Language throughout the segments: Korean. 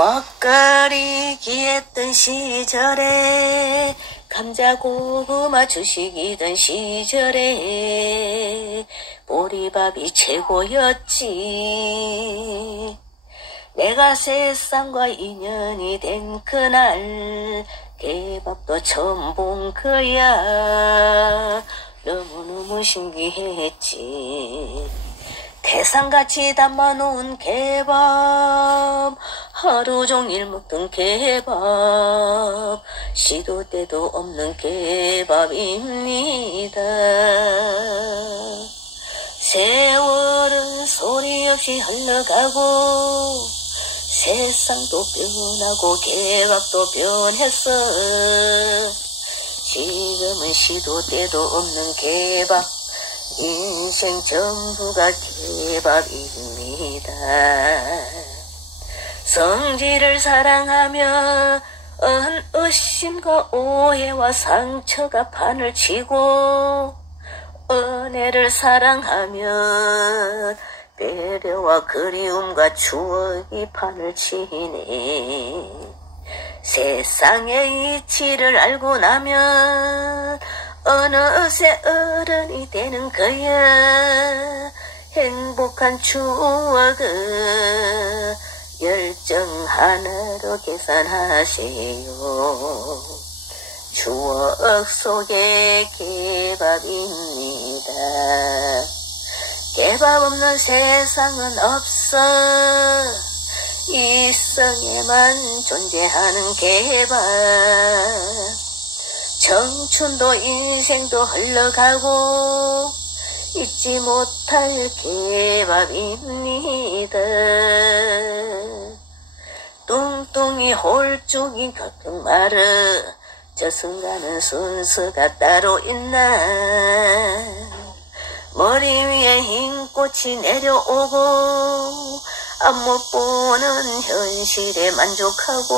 먹거리 귀했던 시절에 감자 고구마 주식이던 시절에 보리밥이 최고였지. 내가 세상과 인연이 된 그날 개밥도 처음 본 거야. 너무너무 신기했지. 태산같이 담아놓은 개밥, 하루 종일 먹던 개밥, 시도 때도 없는 개밥입니다. 세월은 소리 없이 흘러가고 세상도 변하고 개밥도 변했어. 지금은 시도 때도 없는 개밥, 인생 전부가 개밥입니다. 성질을 사랑하며 의심과 오해와 상처가 판을 치고, 은혜를 사랑하면 배려와 그리움과 추억이 판을 치네. 세상의 이치를 알고 나면 어느새 어른이 되는 거야. 행복한 추억은 열정 하나로 계산하세요. 추억 속에 개밥입니다. 개밥 없는 세상은 없어. 이 성에만 존재하는 개밥. 청춘도 인생도 흘러가고 잊지 못할 개밥입니다. 뚱뚱이 홀쭉이 가끔 말어 저 순간은 순서가 따로 있나. 머리 위에 흰 꽃이 내려오고 앞 못 보는 현실에 만족하고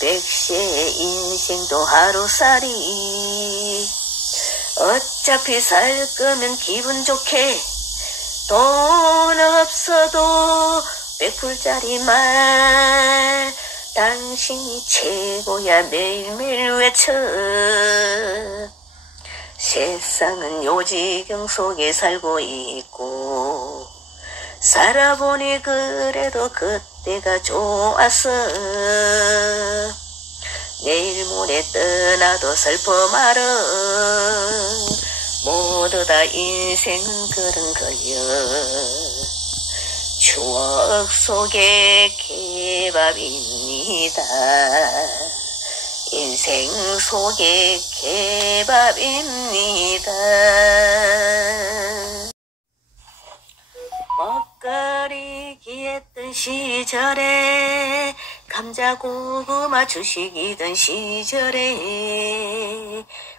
백세의 인생도 하루살이. 어차피 살 거면 기분 좋게 돈 없어도 100불짜리 말 당신이 최고야 매일매일 외쳐. 세상은 요지경 속에 살고 있고 살아보니 그래도 그때가 좋았어. 내일 모레 떠나도 슬퍼 말어. 모두 다 인생은 그런 거여. 추억 속의 개밥입니다. 인생 속의 개밥입니다. 먹거리 귀했던 시절에 감자 고구마 주식이던 시절에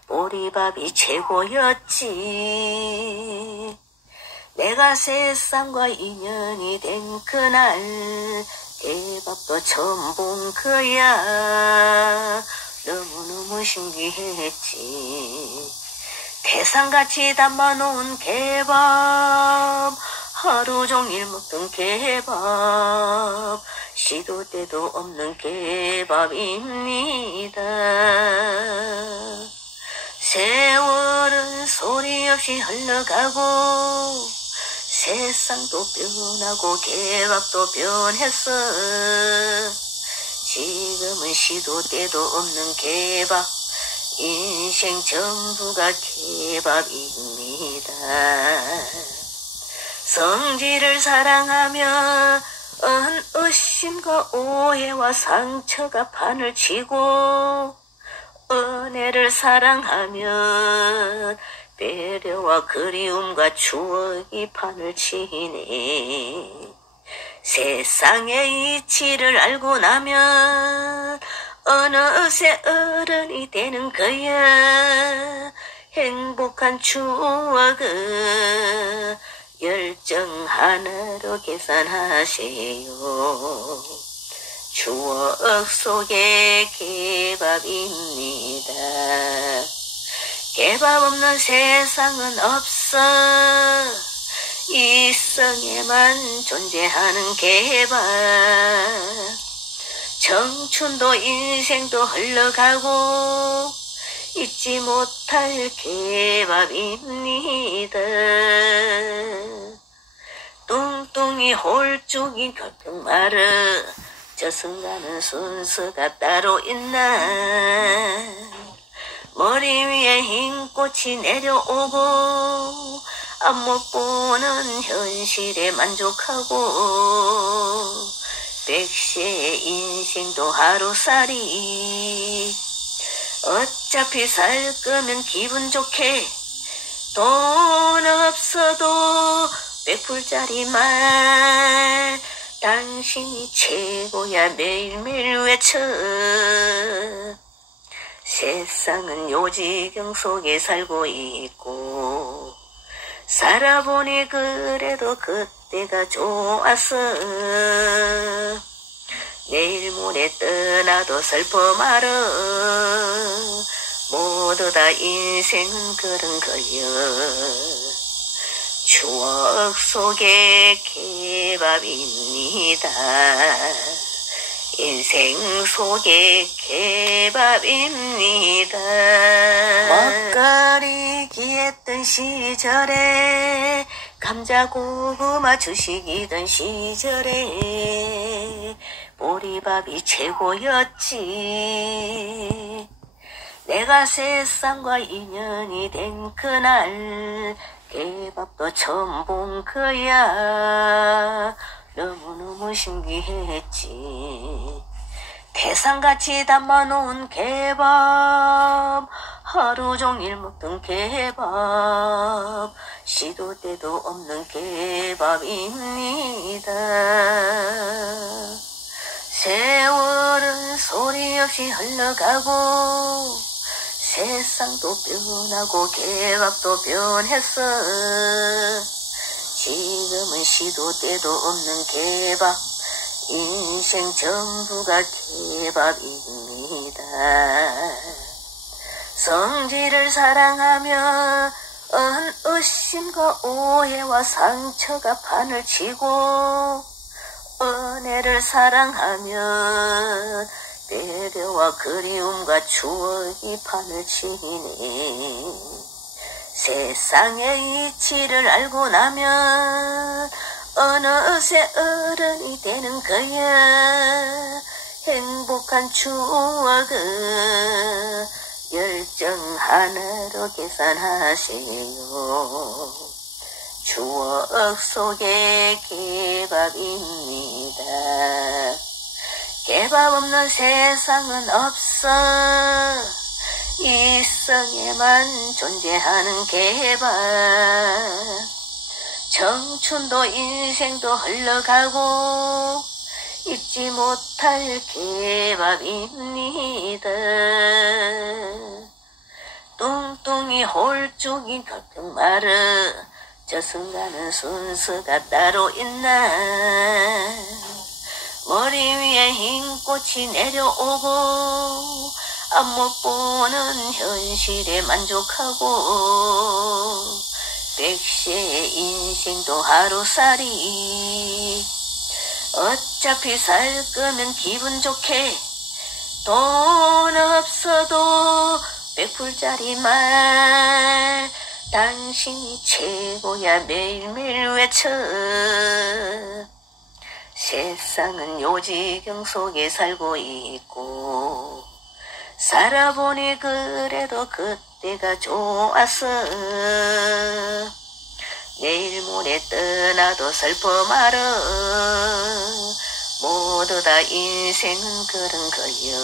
보리밥이 최고였지. 내가 세상과 인연이 된 그날 개밥도 처음 본 거야. 너무너무 신기했지. 태산같이 담아놓은 개밥, 하루 종일 먹던 개밥, 시도 때도 없는 개밥입니다. 세월은 소리 없이 흘러가고 세상도 변하고 개밥도 변했어. 지금은 시도 때도 없는 개밥, 인생 전부가 개밥입니다. 성질을 사랑하며 의심과 오해와 상처가 판을 치고, 은혜를 사랑하면 배려와 그리움과 추억이 판을 치네. 세상의 이치를 알고 나면 어느새 어른이 되는 거야. 행복한 추억은 열정 하나로 계산하세요. 추억 속의 개밥입니다. 개밥 없는 세상은 없어. 이성에만 존재하는 개밥. 청춘도 인생도 흘러가고 잊지 못할 개밥입니다. 뚱뚱이 홀쭉이 결평 마르 저승가는 순서가 따로 있나. 머리 위에 흰 꽃이 내려오고 앞못 보는 현실에 만족하고 백세의 인생도 하루살이. 어차피 살 거면 기분 좋게 돈 없어도 100불짜리 말 당신이 최고야 매일매일 외쳐. 세상은 요지경 속에 살고 있고 살아보니 그래도 그때가 좋았어. 내일 모레 떠나도 슬퍼 말어. 모두 다 인생은 그런 거여. 추억 속의 개밥입니다. 인생 속의 개밥입니다. 먹거리기했던 시절에 감자 고구마 주식이던 시절에 보리밥이 최고였지. 내가 세상과 인연이 된 그날 개밥도 처음 본 거야. 너무너무 신기했지. 태산같이 담아놓은 개밥, 하루 종일 먹던 개밥, 시도 때도 없는 개밥입니다. 세월은 소리 없이 흘러가고 세상도 변하고 개밥도 변했어. 지금은 시도 때도 없는 개밥, 인생 전부가 개밥입니다. 성질을 사랑하면 의심과 오해와 상처가 판을 치고 은혜를 사랑하면 배려와 그리움과 추억이 판을 치네. 세상의 이치를 알고 나면 어느새 어른이 되는 거야. 행복한 추억은 열정 하나로 계산하세요. 추억 속의 개밥입니다. 개밥 없는 세상은 없어. 이성에만 존재하는 개밥. 청춘도 인생도 흘러가고 잊지 못할 개밥입니다. 뚱뚱이 홀쭉이 결평 마르 저승가는 순서가 따로 있나. 머리 위에 흰 꽃이 내려오고 앞못 보는 현실에 만족하고 백세의 인생도 하루살이. 어차피 살 거면 기분 좋게 돈 없어도 100불짜리 말 당신이 최고야 매일매일 외쳐. 세상은 요지경 속에 살고 있고 살아보니 그래도 그때가 좋았어. 내일 모레 떠나도 슬퍼 말어. 모두 다 인생은 그런 거여.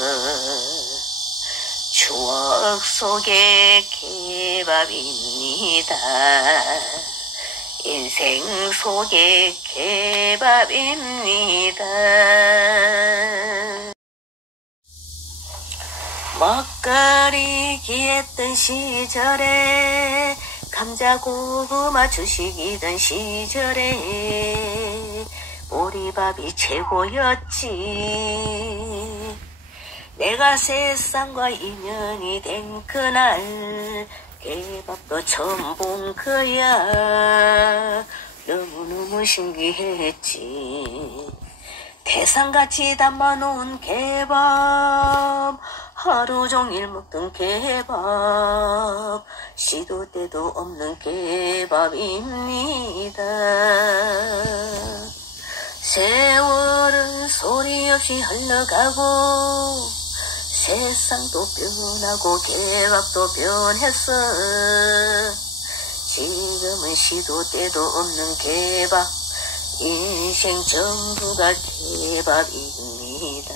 추억 속의 개밥입니다. 인생 속의 개밥입니다. 먹거리기했던 시절에 감자 고구마 주식이던 시절에 보리밥이 최고였지. 내가 세상과 인연이 된 그날 개밥도 처음 본 거야. 너무너무 신기했지. 태산같이 담아놓은 개밥, 하루 종일 먹던 개밥, 시도 때도 없는 개밥입니다. 세월은 소리 없이 흘러가고 세상도 변하고 개밥도 변했어. 지금은 시도 때도 없는 개밥, 인생 전부가 개밥입니다.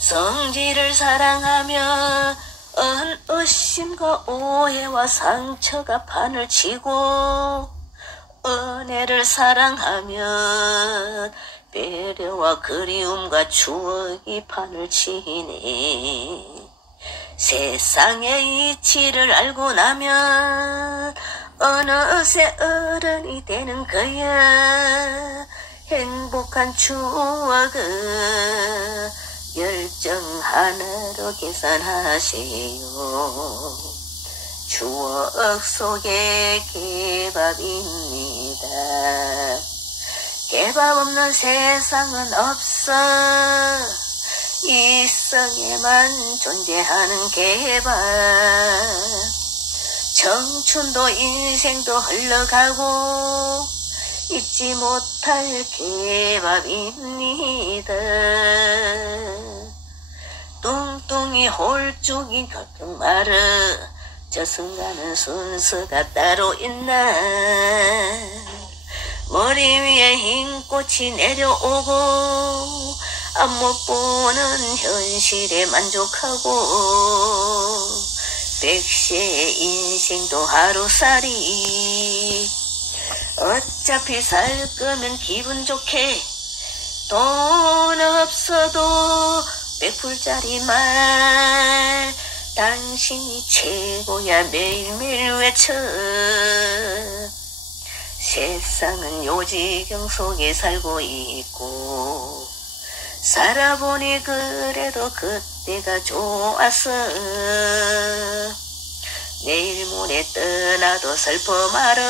성질을 사랑하며 의심과 오해와 상처가 판을 치고, 은혜를 사랑하면 배려와 그리움과 추억이 판을 치네. 세상의 이치를 알고 나면 어느새 어른이 되는 거야. 행복한 추억은 열정 하나로 계산하세요. 추억 속에 개밥입니다. 개밥 없는 세상은 없어. 이성에만 존재하는 개밥. 청춘도 인생도 흘러가고 잊지 못할 개밥입니다. 뚱뚱이 홀쭉이 격경 마르, 저 순간은 순서가 따로 있나. 머리 위에 흰 꽃이 내려오고 안못 보는 현실에 만족하고, 백세의 인생도 하루살이. 어차피 살 거면 기분 좋게, 돈 없어도 100불짜리 말, 당신이 최고야 매일매일 외쳐. 세상은 요지경 속에 살고 있고, 살아보니 그래도 그때가 좋았어. 내일 모레 떠나도 슬퍼 말어.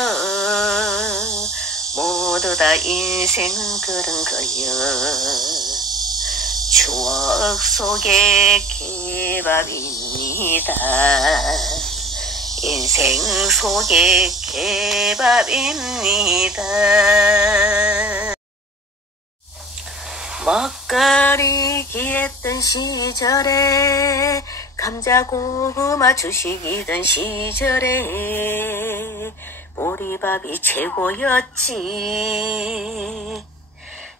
모두 다 인생은 그런 거여. 추억 속의 개밥입니다. 인생 속의 개밥입니다. 먹거리기 했던 시절에, 감자 고구마 주식이던 시절에 보리밥이 최고였지.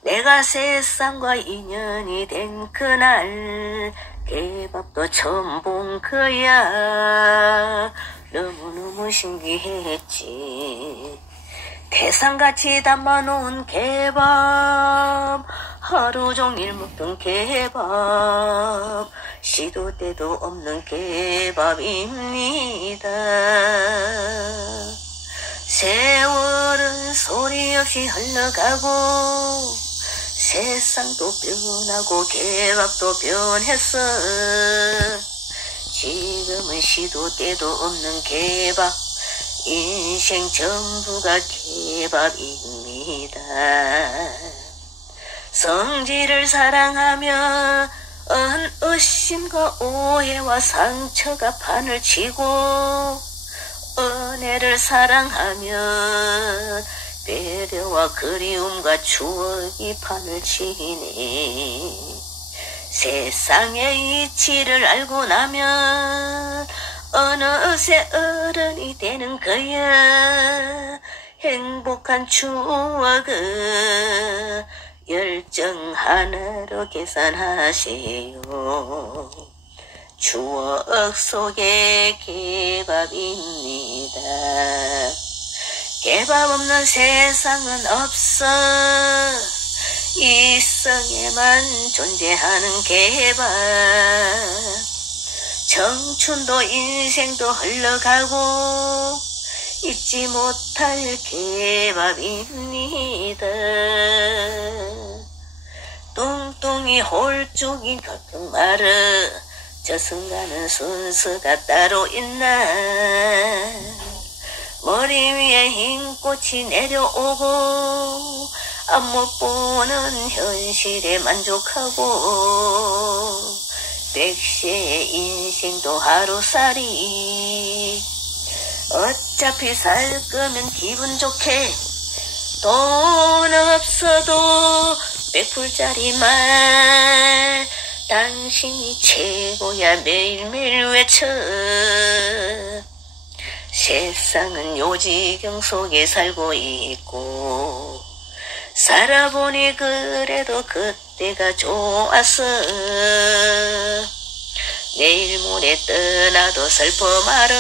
내가 세상과 인연이 된 그날 개밥도 처음 본 거야. 너무너무 신기했지. 태산같이 담아놓은 개밥, 하루 종일 먹던 개밥, 시도 때도 없는 개밥입니다. 세월은 소리 없이 흘러가고 세상도 변하고 개밥도 변했어. 지금은 시도 때도 없는 개밥, 인생 전부가 개밥입니다. 성질을 사랑하며 의심과 오해와 상처가 판을 치고, 은혜를 사랑하면 배려와 그리움과 추억이 판을 치네. 세상의 이치를 알고 나면 어느새 어른이 되는 거야. 행복한 추억은 열정 하나로 계산하세요. 추억 속의 개밥입니다. 개밥 없는 세상은 없어. 이성에만 존재하는 개밥. 청춘도 인생도 흘러가고 잊지 못할 개밥입니다. 뚱뚱이 홀쭉이 격경 마르, 저 순간은 순서가 따로 있나. 머리 위에 흰 꽃이 내려오고 앞못 보는 현실에 만족하고 백세의 인생도 하루살이 어차피 살 거면 기분 좋게 돈 없어도 100불짜리 말 당신이 최고야 매일매일 외쳐 세상은 요지경 속에 살고 있고 살아보니 그래도 그때가 좋았어 내일 모레 떠나도 슬퍼 말어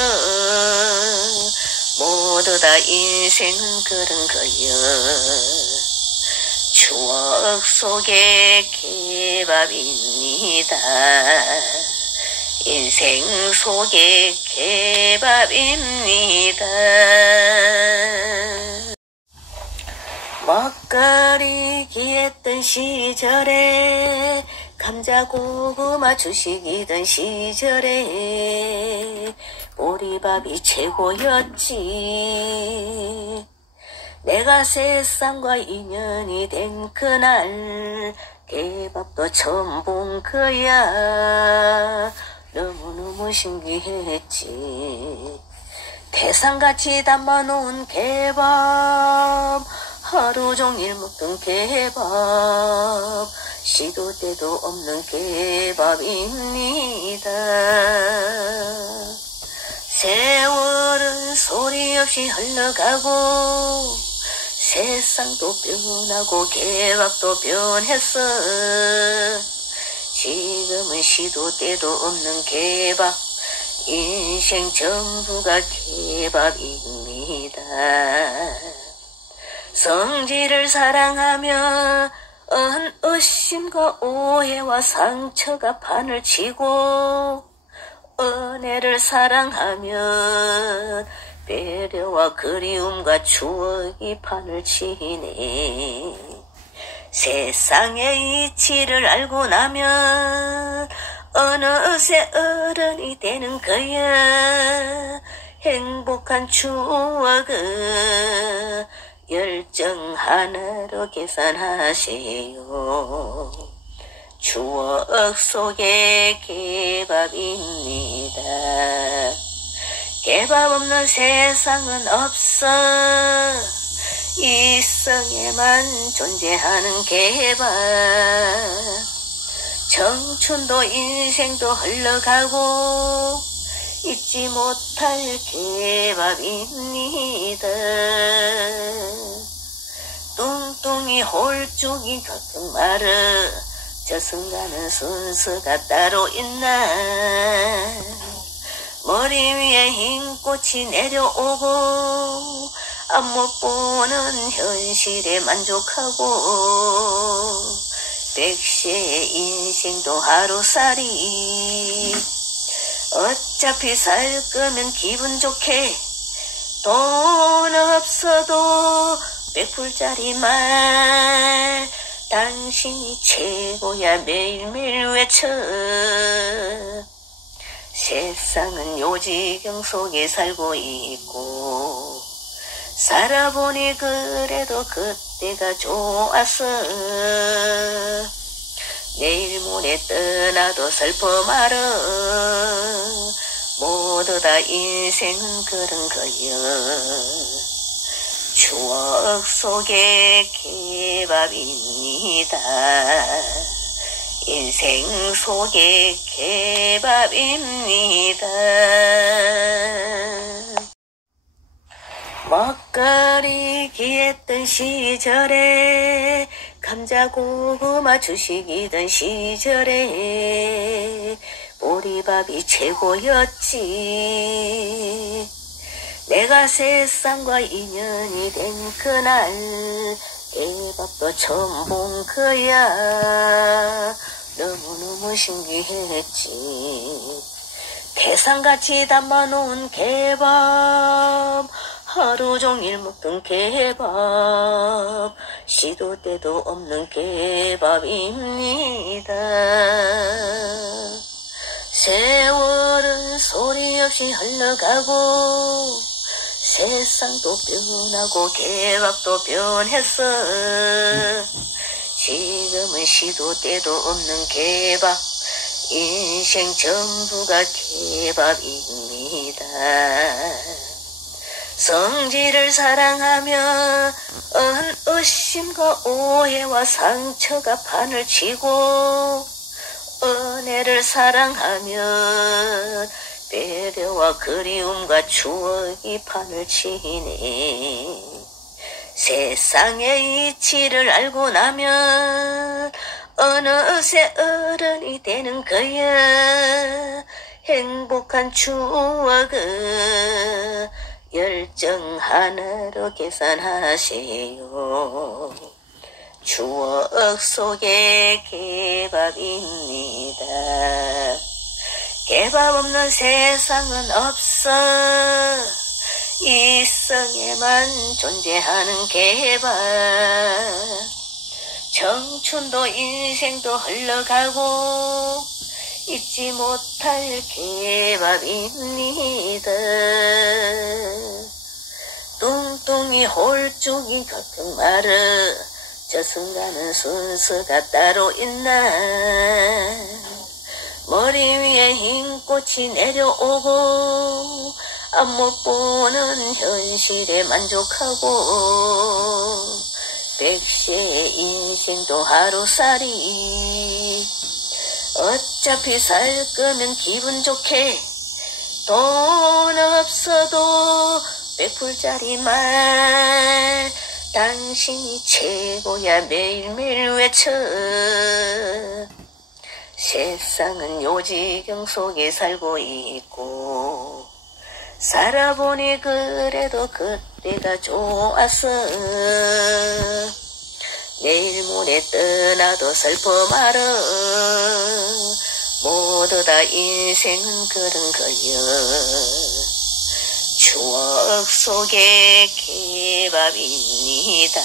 모두 다 인생은 그런 거여 추억 속의 개밥입니다 인생 속의 개밥입니다 먹거리기 했던 시절에 감자 고구마 주식이던 시절에 보리밥이 최고였지 내가 세상과 인연이 된 그날 개밥도 처음 본 거야 너무너무 신기했지 태산같이 담아놓은 개밥 하루 종일 먹던 개밥 시도 때도 없는 개밥입니다 세월은 소리 없이 흘러가고 세상도 변하고 개밥도 변했어 지금은 시도 때도 없는 개밥 인생 전부가 개밥입니다 성질을 사랑하며 의심과 오해와 상처가 판을 치고 은혜를 사랑하면 배려와 그리움과 추억이 판을 치네 세상의 이치를 알고 나면 어느새 어른이 되는 거야 행복한 추억은 열정 하나로 계산하세요 추억 속의 개밥입니다 개밥 없는 세상은 없어 이성에만 존재하는 개밥 청춘도 인생도 흘러가고 잊지 못할 개밥입니다 뚱뚱이 홀쭉이 가끔 말어 저승가는 순서가 따로 있나 머리 위에 흰 꽃이 내려오고 앞못 보는 현실에 만족하고 백세의 인생도 하루살이 어차피 살 거면 기분 좋게 돈 없어도 100불짜리 말 당신이 최고야 매일매일 외쳐 세상은 요지경 속에 살고 있고 살아보니 그래도 그때가 좋았어 내일 모레 떠나도 슬퍼 말어 모두 다 인생은 그런 거여 추억 속의 개밥입니다 인생 속의 개밥입니다 먹거리기 했던 시절에 감자 고구마 주식이던 시절에 보리밥이 최고였지 내가 세상과 인연이 된 그날 개밥도 처음 본 거야 너무너무 신기했지 태산같이 담아놓은 개밥 하루 종일 먹던 개밥 시도 때도 없는 개밥입니다 세월은 소리 없이 흘러가고 세상도 변하고 개밥도 변했어. 지금은 시도 때도 없는 개밥, 인생 전부가 개밥입니다. 성질을 사랑하며 의심과 오해와 상처가 판을 치고, 은혜를 사랑하면 배려와 그리움과 추억이 판을 치네. 세상의 이치를 알고 나면 어느새 어른이 되는 거야. 행복한 추억은 열정 하나로 계산하세요. 추억 속의 개밥입니다. 개밥 없는 세상은 없어. 이성에만 존재하는 개밥. 청춘도 인생도 흘러가고 잊지 못할 개밥입니다. 뚱뚱이 홀쭉이 같은 말은 저승가는 순서가 따로 있나. 머리 위에 흰 꽃이 내려오고 앞 못 보는 현실에 만족하고, 백세의 인생도 하루살이. 어차피 살 거면 기분 좋게 돈 없어도 100불짜리 말 당신이 최고야 매일매일 외쳐. 세상은 요지경 속에 살고 있고 살아보니 그래도 그때가 좋았어. 내일 모레 떠나도 슬퍼 말어. 모두 다 인생은 그런 거여. 추억 속의 개밥입니다.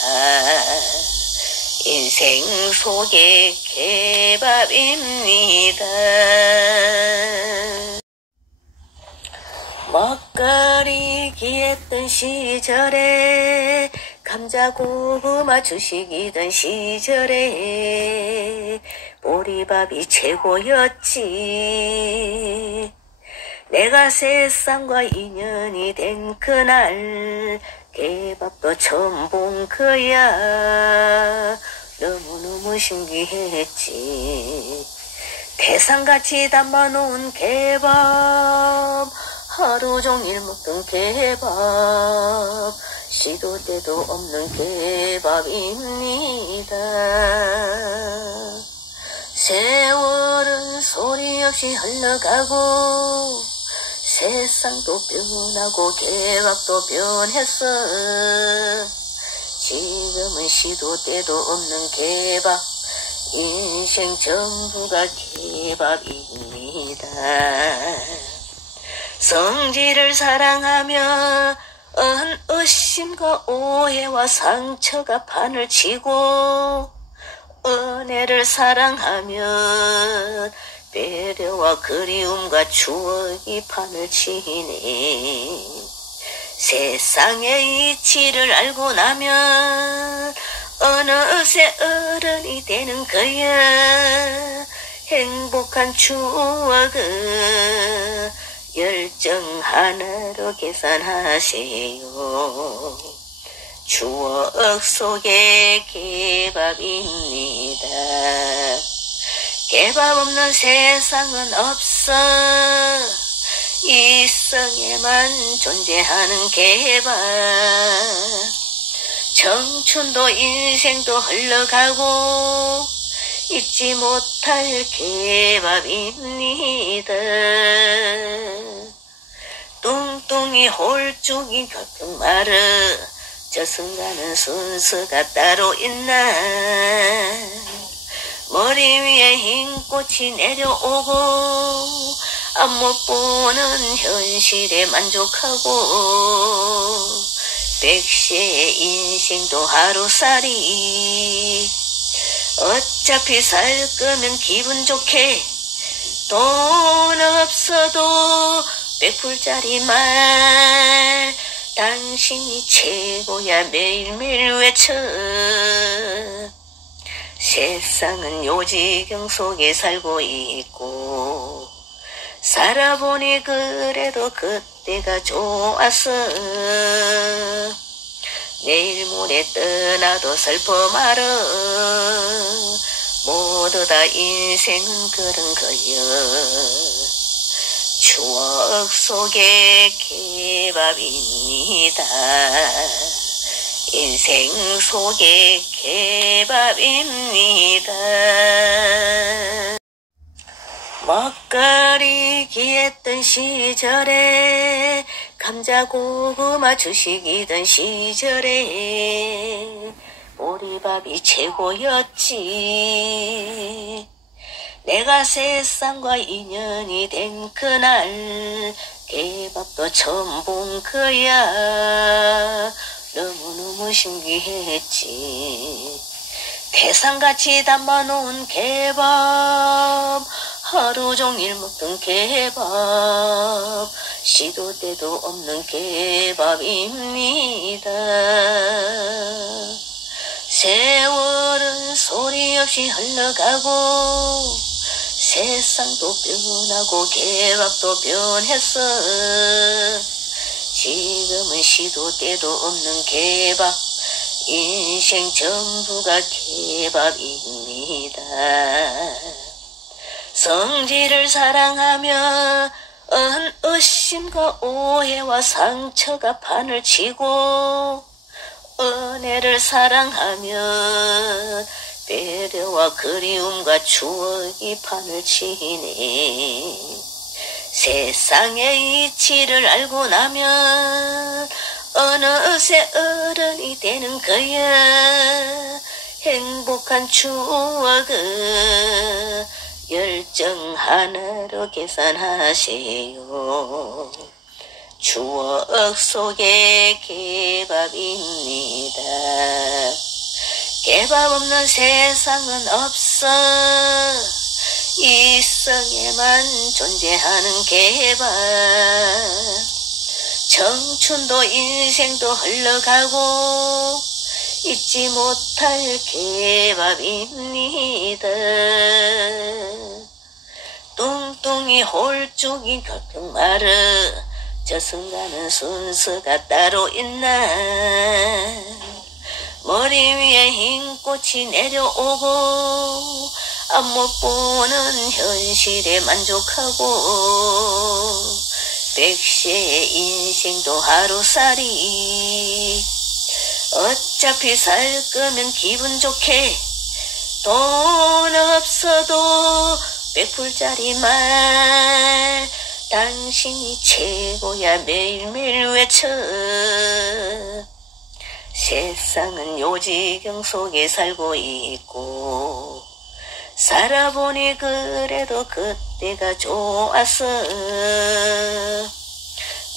인생 속의 개밥입니다. 먹거리기 했던 시절에 감자 고구마 주식이던 시절에 보리밥이 최고였지. 내가 세상과 인연이 된 그날 개밥도 처음 본 거야. 너무너무 신기했지. 태산같이 담아놓은 개밥, 하루 종일 먹던 개밥, 시도 때도 없는 개밥입니다. 세월은 소리 없이 흘러가고 세상도 변하고 개밥도 변했어. 지금은 시도 때도 없는 개밥, 인생 전부가 개밥입니다. 성질을 사랑하며 의심과 오해와 상처가 판을 치고, 은혜를 사랑하면 배려와 그리움과 추억이 판을 치네. 세상의 이치를 알고 나면 어느새 어른이 되는 거야. 행복한 추억은 열정 하나로 계산하세요. 추억 속의 개밥입니다. 개밥 없는 세상은 없어. 이성에만 존재하는 개밥. 청춘도 인생도 흘러가고 잊지 못할 개밥입니다. 뚱뚱이 홀쭉이 같은 말은 저승가는 순서가 따로 있나. 머리 위에 흰 꽃이 내려오고 앞 못 보는 현실에 만족하고, 백세의 인생도 하루살이. 어차피 살 거면 기분 좋게 돈 없어도 100불짜리 말 당신이 최고야 매일매일 외쳐. 세상은 요지경 속에 살고 있고 살아보니 그래도 그때가 좋았어. 내일 모레 떠나도 슬퍼 말어. 모두 다 인생은 그런 거여. 추억 속의 개밥입니다. 인생 속의 개밥입니다. 먹거리기 했던 시절에 감자 고구마 주식이던 시절에 보리밥이 최고였지. 내가 세상과 인연이 된 그날 개밥도 처음 본 거야. 너무너무 신기했지. 태산같이 담아놓은 개밥, 하루 종일 먹던 개밥, 시도 때도 없는 개밥입니다. 세월은 소리 없이 흘러가고 세상도 변하고 개밥도 변했어. 지금은 시도 때도 없는 개밥, 인생 전부가 개밥입니다. 성질을 사랑하며 의심과 오해와 상처가 판을 치고 은혜를 사랑하며 배려와 그리움과 추억이 판을 치네. 세상의 이치를 알고 나면 어느새 어른이 되는 거야. 행복한 추억을 열정 하나로 계산하세요. 추억 속의 개밥입니다. 개밥 없는 세상은 없어. 이성에만 존재하는 개밥. 청춘도 인생도 흘러가고 잊지 못할 개밥입니다. 뚱뚱이 홀쭉이 걱정 말어. 저승가는 순서가 따로 있나. 머리 위에 흰 꽃이 내려오고 안못 보는 현실에 만족하고 백세의 인생도 하루살이. 어차피 살 거면 기분 좋게 돈 없어도 100불짜리 말 당신이 최고야 매일매일 외쳐. 세상은 요지경 속에 살고 있고 살아보니 그래도 그때가 좋았어.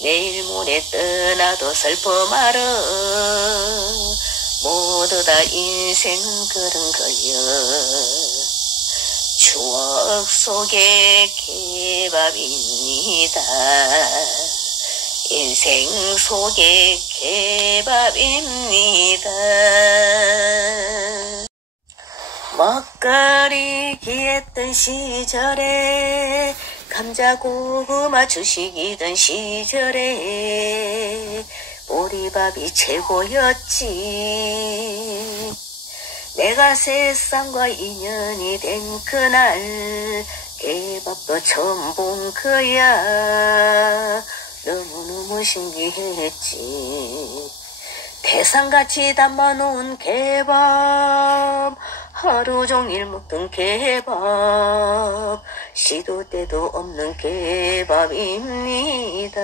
내일 모레 떠나도 슬퍼 말어. 모두 다 인생은 그런 거여. 추억 속의 개밥입니다. 인생 속의 개밥입니다. 먹거리기 했던 시절에 감자 고구마 주식이던 시절에 보리밥이 최고였지. 내가 세상과 인연이 된 그날 개밥도 처음 본 거야. 너무너무 신기했지. 태산같이 담아놓은 개밥, 하루 종일 먹던 개밥, 시도 때도 없는 개밥입니다.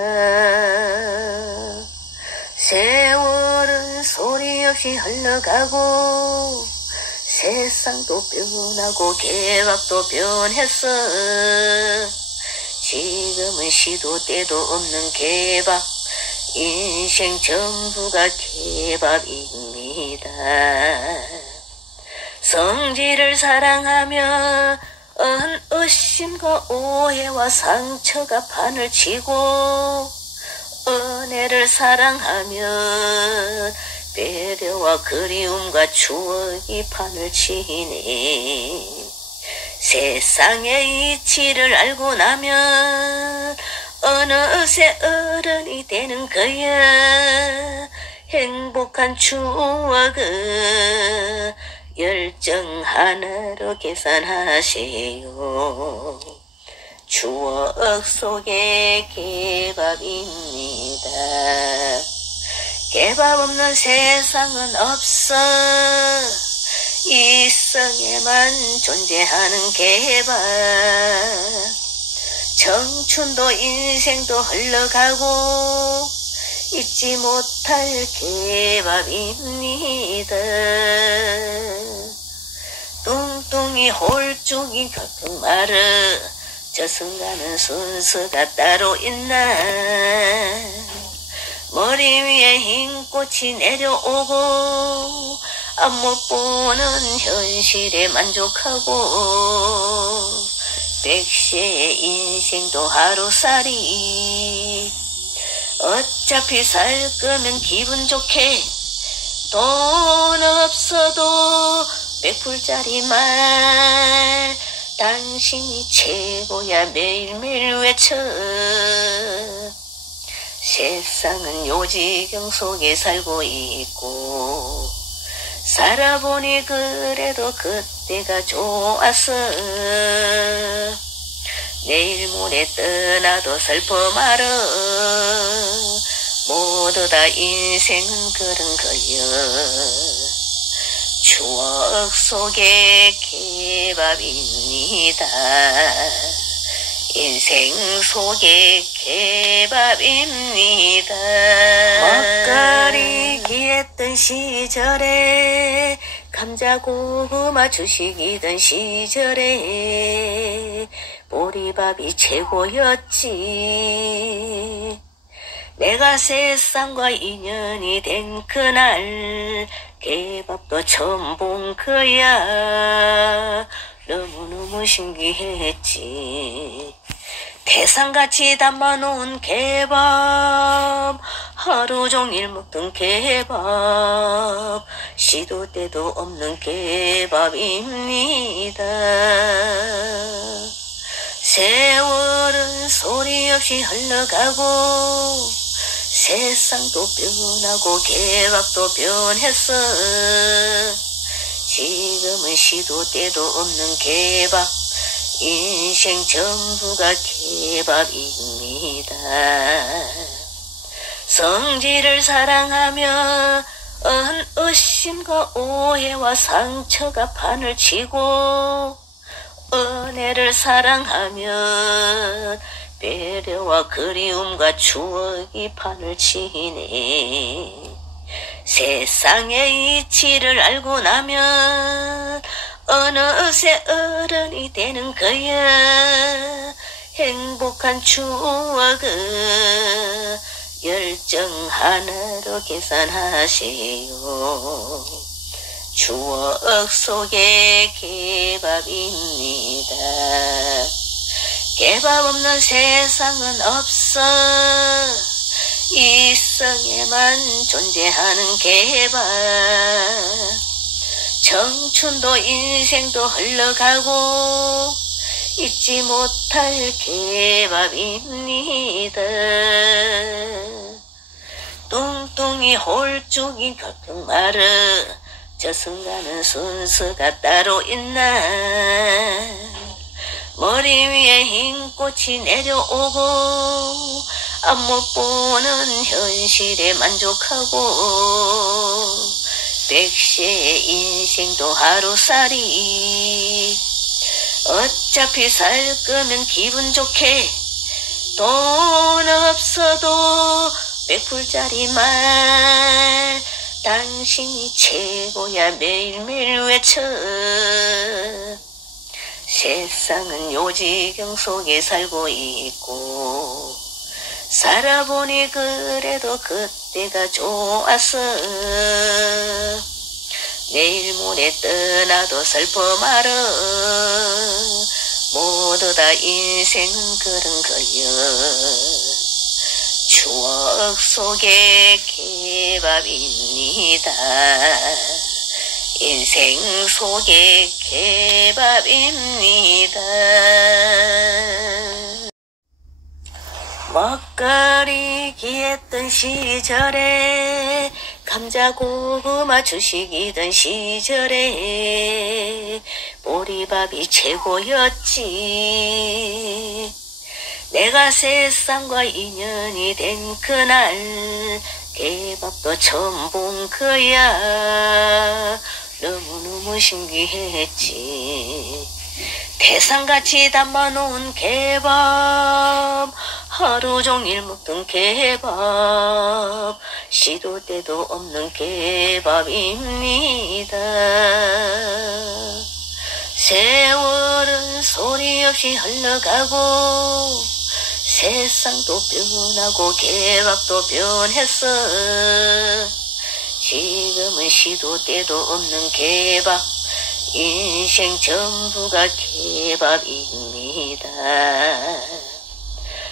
세월은 소리 없이 흘러가고 세상도 변하고 개밥도 변했어. 지금은 시도 때도 없는 개밥, 인생 전부가 개밥입니다. 성질을 사랑하며 의심과 오해와 상처가 판을 치고 은혜를 사랑하면 배려와 그리움과 추억이 판을 치네. 세상의 이치를 알고 나면 어느새 어른이 되는 거야. 행복한 추억은 열정 하나로 계산하세요. 추억 속에 개밥입니다. 개밥 없는 세상은 없어. 이성에만 존재하는 개밥. 청춘도 인생도 흘러가고 잊지 못할 개밥입니다. 뚱뚱이 홀쭉이 가끔 말어 저승가는 순서가 따로 있나. 머리 위에 흰 꽃이 내려오고 앞못 보는 현실에 만족하고 백세의 인생도 하루살이. 어차피 살 거면 기분 좋게 돈 없어도 100불짜리 말 당신이 최고야 매일매일 외쳐. 세상은 요지경 속에 살고 있고 살아보니 그래도 그때가 좋았어. 내일 모레 떠나도 슬퍼 말어. 모두 다 인생은 그런 거여. 추억 속의 개밥입니다. 인생 속의 개밥입니다. 먹거리 했던 시절에 감자 고구마 주식이던 시절에 보리밥이 최고였지. 내가 세상과 인연이 된 그날 개밥도 처음 본 거야. 너무너무 신기했지. 태산같이 담아놓은 개밥, 하루 종일 먹던 개밥, 시도 때도 없는 개밥입니다. 세월은 소리 없이 흘러가고 세상도 변하고 개밥도 변했어. 지금은 시도 때도 없는 개밥, 인생 전부가 개밥입니다. 성질을 사랑하며 의심과 오해와 상처가 판을 치고 은혜를 사랑하면 배려와 그리움과 추억이 판을 치네. 세상의 이치를 알고 나면 어느새 어른이 되는 거야. 행복한 추억은 열정 하나로 계산하세요. 추억 속의 개밥입니다. 개밥 없는 세상은 없어. 이성에만 존재하는 개밥. 청춘도 인생도 흘러가고 잊지 못할 개밥입니다. 뚱뚱이 홀쭉이 가끔 말어 저승가는 순서가 따로 있나. 머리 위에 흰 꽃이 내려오고 앞못 보는 현실에 만족하고 백세의 인생도 하루살이. 어차피 살 거면 기분 좋게 돈 없어도 100불짜리 말 당신이 최고야 매일매일 외쳐. 세상은 요지경 속에 살고 있고 살아보니 그래도 그때가 좋았어. 내일 모레 떠나도 슬퍼 말어. 모두 다 인생은 그런 거여. 추억 속의 개밥입니다. 인생 속의 개밥입니다. 먹거리기 했던 시절에 감자 고구마 주식이던 시절에 보리밥이 최고였지. 내가 세상과 인연이 된 그날 개밥도 처음 본 거야. 너무너무 신기했지. 태산같이 담아놓은 개밥, 하루 종일 먹던 개밥, 시도 때도 없는 개밥입니다. 세월은 소리 없이 흘러가고 세상도 변하고 개밥도 변했어. 지금은 시도 때도 없는 개밥, 인생 전부가 개밥입니다.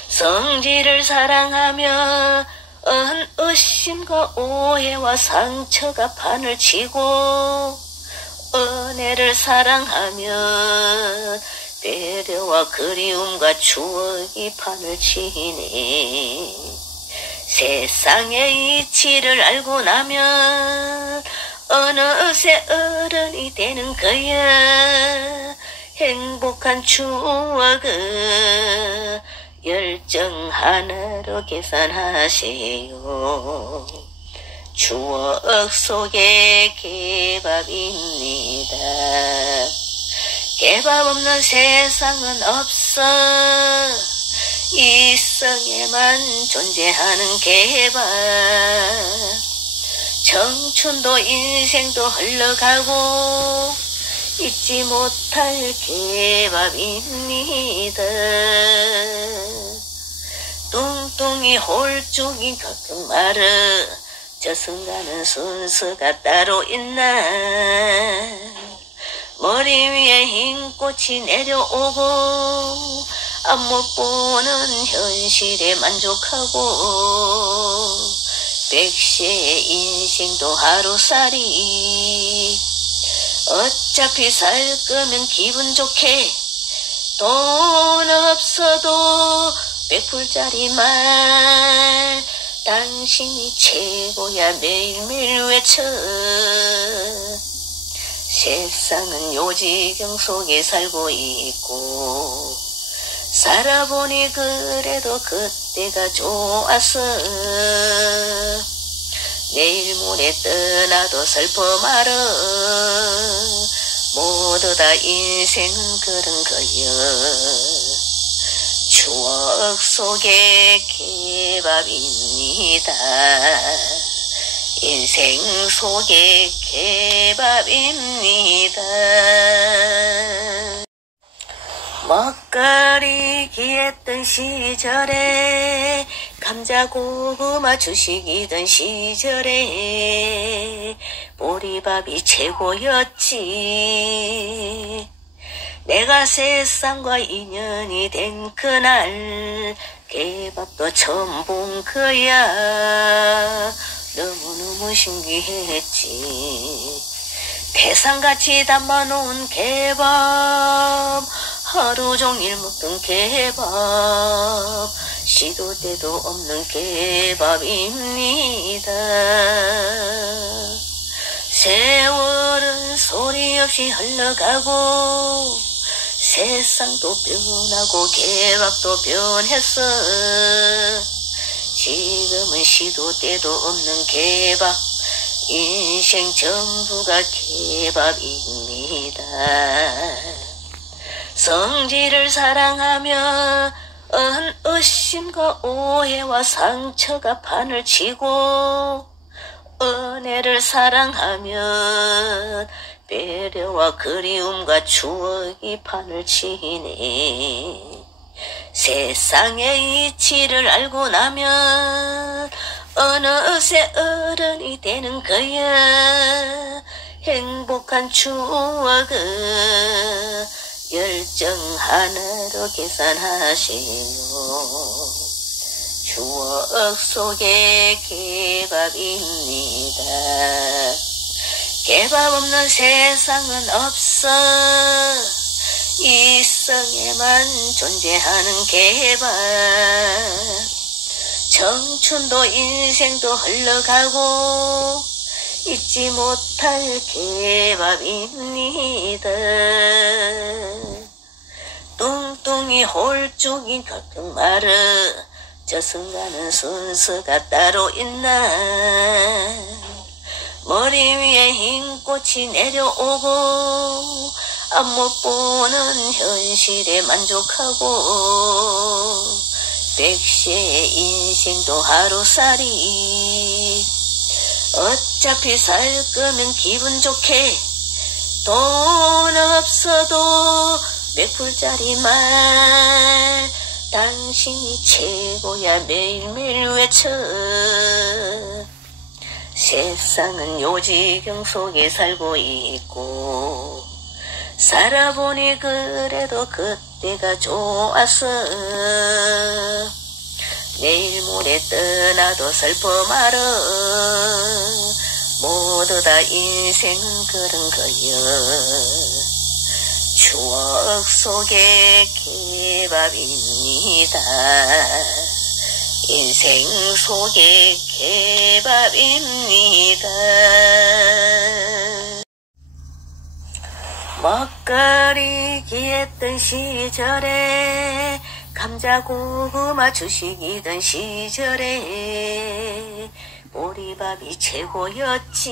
성질을 사랑하며 의심과 오해와 상처가 판을 치고 은혜를 사랑하면 배려와 그리움과 추억이 판을 치네. 세상의 이치를 알고 나면 어느새 어른이 되는 거야. 행복한 추억은 열정 하나로 계산하세요. 추억 속의 개밥입니다. 개밥 없는 세상은 없어. 이성에만 존재하는 개밥. 청춘도 인생도 흘러가고 잊지 못할 개밥입니다. 뚱뚱이 홀쭉이 가끔 말어 저승가는 순서가 따로 있나. 머리 위에 흰 꽃이 내려오고 앞 못 보는 현실에 만족하고 백세의 인생도 하루살이. 어차피 살 거면 기분 좋게 돈 없어도 100불짜리 말 당신이 최고야 매일매일 외쳐. 세상은 요지경 속에 살고 있고 살아보니 그래도 그때가 좋았어. 내일 모레 떠나도 슬퍼 말어. 모두 다 인생은 그런 거여. 추억 속의 개밥입니다. 인생 속의 개밥입니다. 먹거리기 했던 시절에 감자 고구마 주식이던 시절에 보리밥이 최고였지. 내가 세상과 인연이 된 그날 개밥도 처음 본 거야. 너무너무 신기했지. 태산같이 담아놓은 개밥, 하루 종일 먹던 개밥, 시도 때도 없는 개밥입니다. 세월은 소리 없이 흘러가고 세상도 변하고 개밥도 변했어. 지금은 시도 때도 없는 개밥, 인생 전부가 개밥입니다. 성질을 사랑하며 의심과 오해와 상처가 판을 치고 은혜를 사랑하면 배려와 그리움과 추억이 판을 치네. 세상의 이치를 알고 나면 어느새 어른이 되는 거야. 행복한 추억은 열정 하나로 계산하세요. 추억 속의 개밥입니다. 개밥 없는 세상은 없어. 이성에만 존재하는 개밥. 청춘도 인생도 흘러가고 잊지 못할 개밥입니다. 뚱뚱이 홀쭉이 격tung 마르 저승가는 순서가 따로 있나. 머리 위에 흰 꽃이 내려오고 앞못 보는 현실에 만족하고 백세의 인생도 하루살이. 어차피 살 거면 기분 좋게 돈 없어도 몇 불짜리 말 당신이 최고야 매일매일 외쳐. 세상은 요지경 속에 살고 있고 살아보니 그래도 그때가 좋았어. 내일 모레 떠나도 슬퍼 말어. 모두 다 인생은 그런 거여. 추억 속의 개밥입니다. 인생 속의 개밥입니다. 먹거리기 했던 시절에 감자 고구마 주식이던 시절에 보리밥이 최고였지.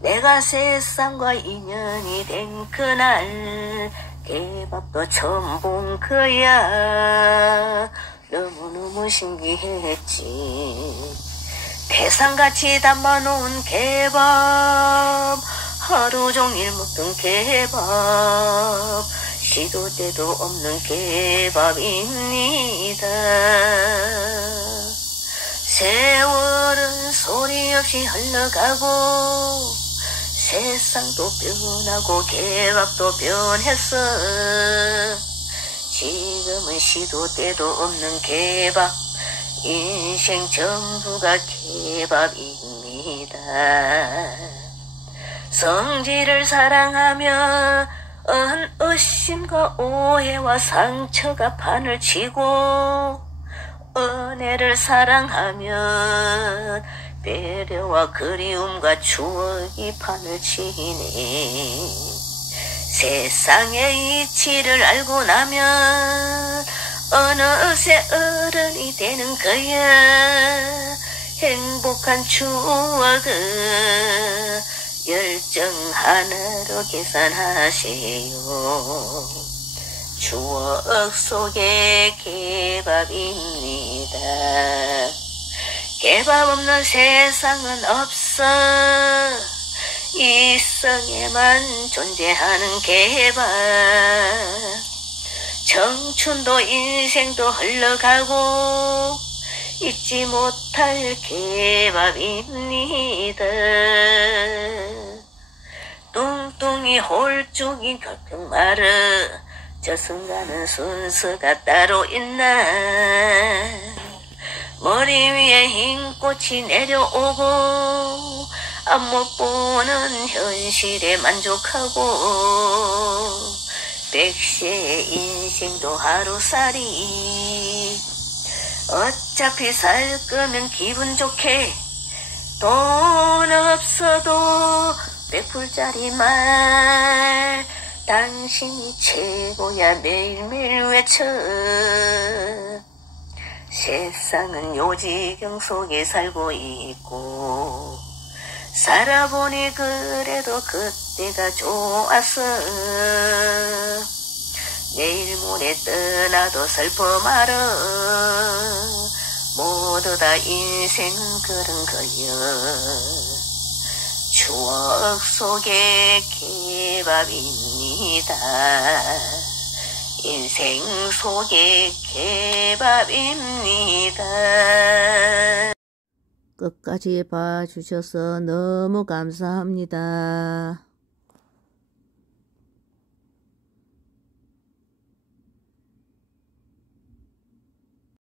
내가 세상과 인연이 된 그날 개밥도 처음 본 거야. 너무너무 신기했지. 태산같이 담아놓은 개밥, 하루 종일 먹던 개밥, 시도 때도 없는 개밥입니다. 세월은 소리 없이 흘러가고 세상도 변하고 개밥도 변했어. 지금은 시도 때도 없는 개밥, 인생 전부가 개밥입니다. 성질을 사랑하며 의심과 오해와 상처가 판을 치고 은혜를 사랑하면 배려와 그리움과 추억이 판을 치네. 세상의 이치를 알고 나면 어느새 어른이 되는 거야. 행복한 추억은 열정 하나로 계산하세요. 추억 속의 개밥입니다. 개밥 없는 세상은 없어. 이성에만 존재하는 개밥. 청춘도 인생도 흘러가고 잊지 못할 개밥입니다. 뚱뚱이 홀쭉이 격tung 마르 저승가는 순서가 따로 있나. 머리 위에 흰 꽃이 내려오고 앞못 보는 현실에 만족하고 백세의 인생도 하루살이. 어차피 살 거면 기분 좋게 돈 없어도 100불짜리 말 당신이 최고야 매일매일 외쳐. 세상은 요지경 속에 살고 있고 살아보니 그래도 그때가 좋았어. 내일 모레 떠나도 슬퍼 말어. 모두 다 인생은 그런 거여. 추억 속의 개밥입니다. 인생 속의 개밥입니다. 끝까지 봐주셔서 너무 감사합니다.